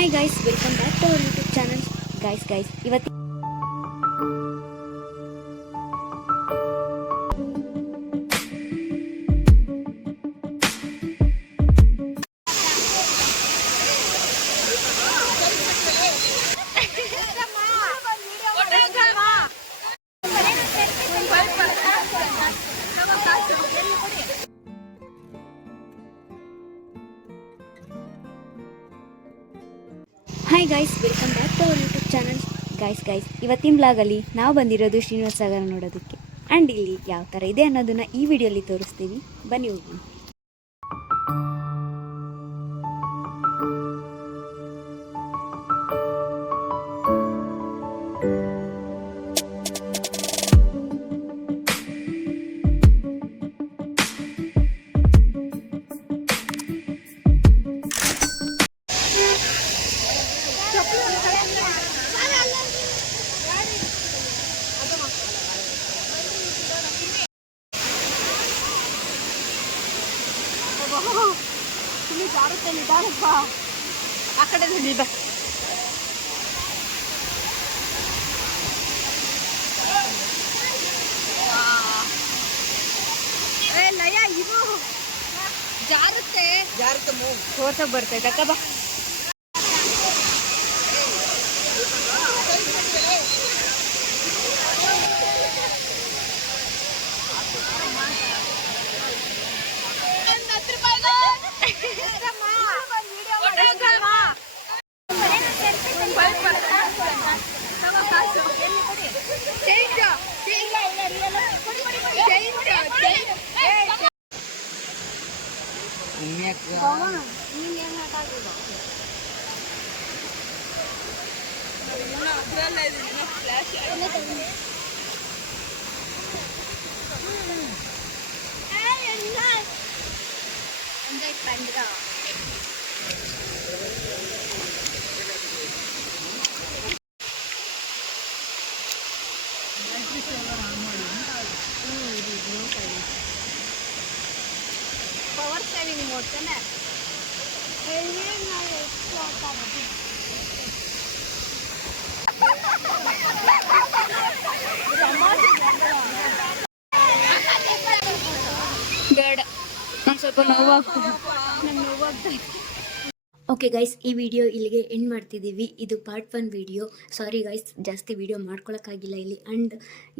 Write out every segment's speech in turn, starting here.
Hi guys, welcome back to our YouTube channel. Guys ಇವತ್ತು hi guys, welcome back to our YouTube channel. Guys ಇವತ್ತಿನ ಬ್ಲಾಗಲ್ಲಿ ನಾವು ಬಂದಿರೋದು ಶ್ರೀನಿವಾಸ ಸಾಗರ ನೋಡೋದಕ್ಕೆ. ಆ್ಯಂಡ್ ಇಲ್ಲಿ ಯಾವ ಥರ ಇದೆ ಅನ್ನೋದನ್ನು ಈ ವಿಡಿಯೋಲಿ ತೋರಿಸ್ತೀವಿ, ಬನ್ನಿ ಹೋಗೋಣ. ಇಲ್ಲಿ ಜಾರುತ್ತೆ, ನಿಧಾನಪ್ಪ ಆ ಕಡೆ ನಿಧ. ಲಯ ಇದು ಜಾರುತ್ತೆ ತೋರ್ಸಕ್ ಬರ್ತೈತೆ ಅಕ್ಕ. ಬಾ ಪವರ್ ಸೇವಿಂಗ್ ಮೋಡ್ ತಾನೆ. ಬೇಡ, ನಂಗೆ ಸ್ವಲ್ಪ ನೋವಾಗ್ತದೆ. ಓಕೆ ಗೈಸ್, ಈ ವಿಡಿಯೋ ಇಲ್ಲಿಗೆ ಎಂಡ್ ಮಾಡ್ತಿದ್ದೀವಿ. ಇದು ಪಾರ್ಟ್ 1 ವಿಡಿಯೋ. ಸಾರಿ ಗೈಸ್, ಜಾಸ್ತಿ ವಿಡಿಯೋ ಮಾಡ್ಕೊಳಕ್ಕಾಗಿಲ್ಲ ಇಲ್ಲಿ. ಆ್ಯಂಡ್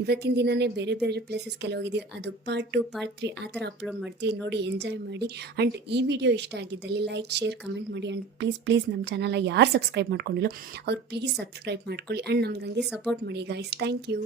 ಇವತ್ತಿನ ದಿನವೇ ಬೇರೆ ಪ್ಲೇಸಸ್ಗೆಲ್ಲ ಹೋಗಿದ್ದೀವಿ. ಅದು ಪಾರ್ಟ್ 2, ಪಾರ್ಟ್ 3 ಆ ಥರ ಅಪ್ಲೋಡ್ ಮಾಡ್ತೀವಿ. ನೋಡಿ, ಎಂಜಾಯ್ ಮಾಡಿ. ಆ್ಯಂಡ್ ಈ ವಿಡಿಯೋ ಇಷ್ಟ ಆಗಿದ್ದಲ್ಲಿ ಲೈಕ್, ಶೇರ್, ಕಮೆಂಟ್ ಮಾಡಿ. ಆ್ಯಂಡ್ ಪ್ಲೀಸ್ ನಮ್ಮ ಚಾನಲ್ನ ಯಾರು ಸಬ್ಸ್ಕ್ರೈಬ್ ಮಾಡ್ಕೊಂಡಿಲ್ಲ ಅವ್ರು ಪ್ಲೀಸ್ ಸಬ್ಸ್ಕ್ರೈಬ್ ಮಾಡ್ಕೊಳ್ಳಿ. ಆ್ಯಂಡ್ ನಮ್ಗೆ ಹಂಗೆ ಸಪೋರ್ಟ್ ಮಾಡಿ ಗೈಸ್. Thank you.